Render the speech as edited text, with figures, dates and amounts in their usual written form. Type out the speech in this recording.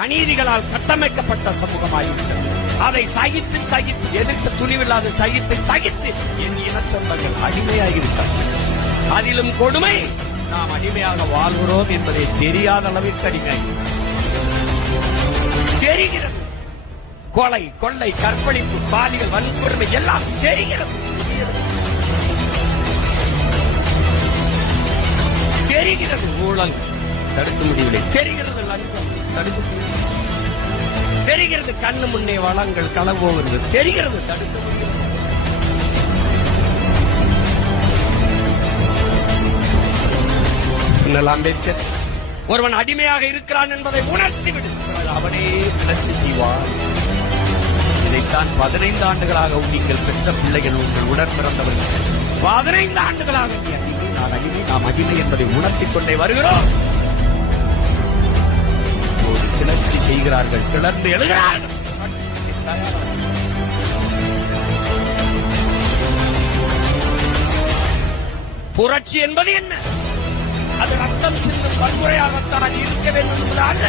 அநீதிகளால் கட்டமைக்கப்பட்ட சமூகமாகிவிட்டது. அதை சகித்து சகித்து எதிர்க்க துணிவில்லாத சகித்து என் இனச்சொந்தங்கள் அடிமையாகிவிட்டார்கள். அதிலும் கொடுமை, நாம் அடிமையாக வாழ்கிறோம் என்பதை தெரியாத அளவிற்கு அடிமையாகி தெரிகிறது. கொலை, கொள்ளை, கற்பழிப்பு, பாலியல் வன்கொடுமை எல்லாம் தெரிகிறது. தெரிகிறது. ஊழல் தடுக்க முடியவில்லை. தெரிகிறது. லஞ்சம் தடுக்க முடியவில்லை. தெரிகிறது. கண்ணு முன்னே வளங்கள் களவு போகிறது. தெரிகிறது. தடுக்க முடியவில்லை. அம்பேத்கர் ஒருவன் அடிமையாக இருக்கிறான் என்பதை உணர்த்திவிடு, அவனே கிளர்ச்சி செய்வான். இதைத்தான் 15 ஆண்டுகளாக நீங்கள் பெற்ற பிள்ளைகள், உங்கள் உடன் பிறந்தவர்கள் 15 ஆண்டுகளாக நான் அடிமை, நாம் அடிமை என்பதை உணர்த்திக் கொண்டே வருகிறோம். ஒரு கிளர்ச்சி செய்கிறார்கள், கிளர்ந்து எழுகிறார்கள். புரட்சி என்பது என்ன? அது ரத்தம் சிந்தும் வன்முறையாகத்தான் இருக்க வேண்டும் என்பது அல்ல.